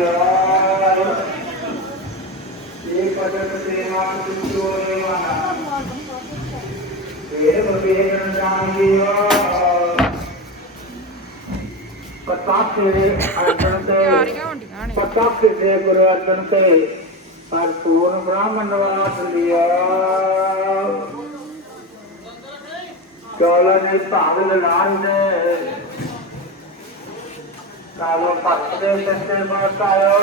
ਲਿਆ ਇਹ ਪਦਕ ਸੇਵਾ ਤੁਝੋ ਰੇਵਾਨਾ ਇਹ ਬਵੇਰਨ ਜਾਣੀਓ ਪਤਾਕੇ ਅਰਜਨ ਤੇ ਨੇ। ਪਤਾਕੇ ਦੇ ਗੁਰੂ ਅਰਜਨ ਤੇ ਪਰ ਪੂਰਨ ਬ੍ਰਾਹਮਣ ਵਾਸ ਲਿਆ। ਚੋਲਾ ਨੇ ਭਾਗ ਲਲਾਨ ਦੇ কালো পাখতে দেখতে বাতায়ো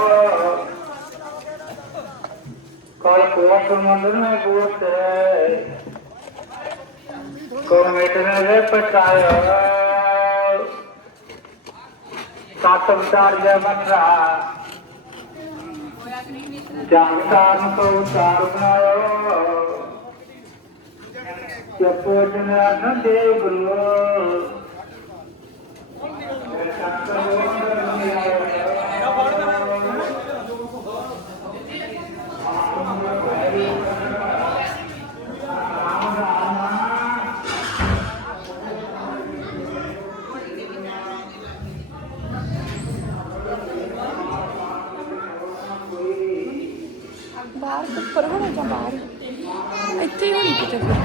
কল কোপ মন্দির মে গোতে কমেটনে রে পটায়ো সাতম চার যে মন্ত্রা জানতার তো চার ভায়ো চপটনে আন দেব লো Thank. ਬਾਹਰ ਉੱਪਰ ਹੋਣਾ ਜਾਂ ਬਾਹਰ? ਇੱਥੇ ਹੀ ਹੋਣੀ ਕਿਤੇ ਫਿਰ?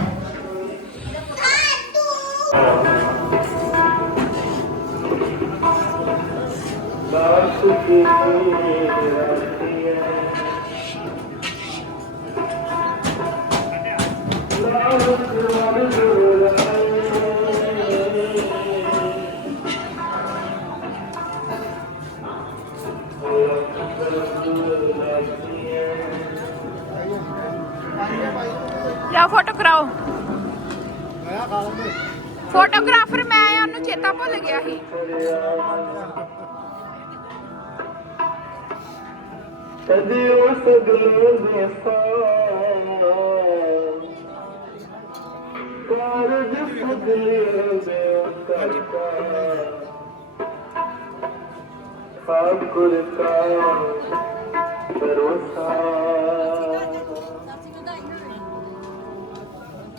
ਦਾਸ ਕੀ ਰਤੀਏ ਲਾਲ ਲਿਆ ਫੋਟੋ ਕਰਾਓ। ਫੋਟੋਗ੍ਰਾਫਰ ਮੈਂ ਆ, ਉਹਨੂੰ ਚੇਤਾ ਭੁੱਲ ਗਿਆ ਸੀ। ਤਦੇ ਉਸ ਗੁਰੂ ਦੇ ਸੋ ਕਾਰਜ ਸਗਲੇ ਦੇ ਉਤਰਤਾ ਠਾਕੁਰ ਭਰੋਸਾ।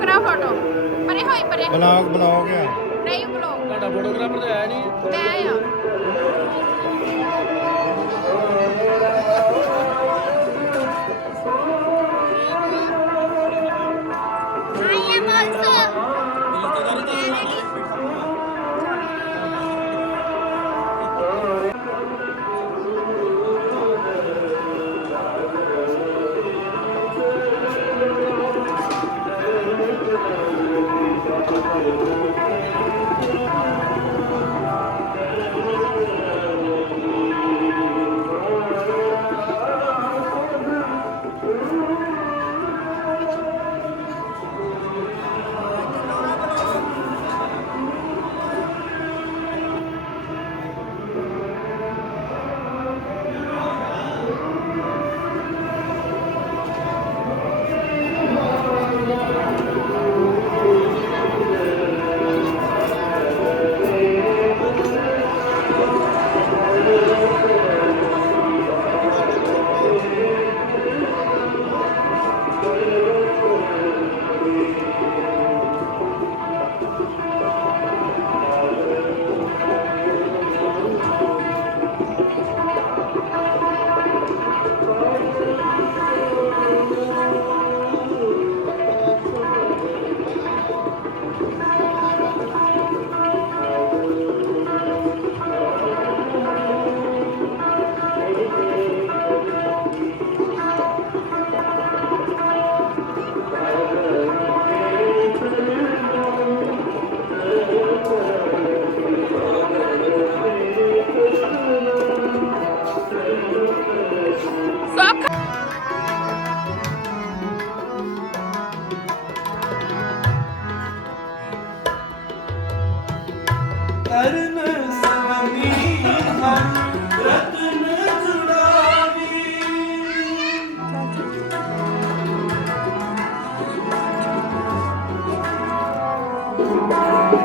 ਗਰੀਬ ਨਿਵਾਜ ਗਰੀਬ ਨਿਵਾਜ ਗੁਰੂ ਗਰੀਬ ਫੋਟੋ। ਕਰਾਓ ਫੋਟੋ ਪਰੇ ਹੋਈ ਪਰੇ। ਬਲੌਗ ਬਲੌਗ ਆ ਨਹੀਂ ਬਲੌਗ। ਤੁਹਾਡਾ ਫੋਟੋਗ੍ਰਾਫਰ ਤਾਂ ਆਇਆ ਨਹੀਂ। ਮੈਂ ਆ। I am also.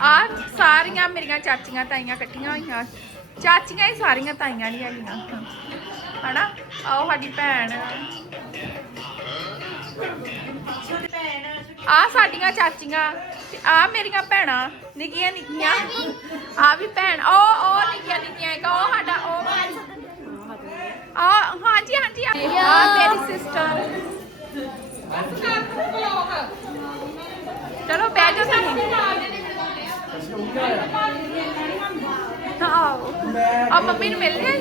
ਆ ਸਾਰੀਆਂ ਮੇਰੀਆਂ ਚਾਚੀਆਂ ਤਾਈਆਂ ਇਕੱਠੀਆਂ ਹੋਈਆਂ। ਚਾਚੀਆਂ ਹੀ ਸਾਰੀਆਂ ਤਾਈਆਂ ਨਹੀਂ ਹੈਗੀਆਂ। ਹਨਾ? ਆਓ ਸਾਡੀ ਭੈਣ। ਆ ਸਾਡੀਆਂ ਚਾਚੀਆਂ ਆ ਮੇਰੀਆਂ ਭੈਣਾਂ ਨਿੱਕੀਆਂ ਨਿੱਕੀਆਂ। ਆ ਵੀ ਭੈਣ ਉਹ ਉਹ ਨਿੱਕੀਆਂ ਨਿੱਕੀਆਂ ਇੱਕ ਉਹ ਸਾਡਾ ਉਹ ਆ ਹਾਂਜੀ ਹਾਂਜੀ। ਆ ਮੇਰੀ ਸਿਸਟਰ ਆਓ ਆ ਮੰਮੀ ਨੂੰ ਮਿਲ ਲਿਆ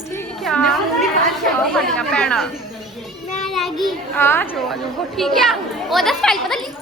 ਠੀਕ ਆ ਆਓ ਸਾਡੀਆਂ ਭੈਣਾਂ ਮੈਂ ਰਹਿ ਗਈ ਆ ਜੋ ਆ ਜੋ ਠੀਕ ਆ ਉਹਦਾ ਸਟਾਈਲ ਪਤਾ ਨਹੀਂ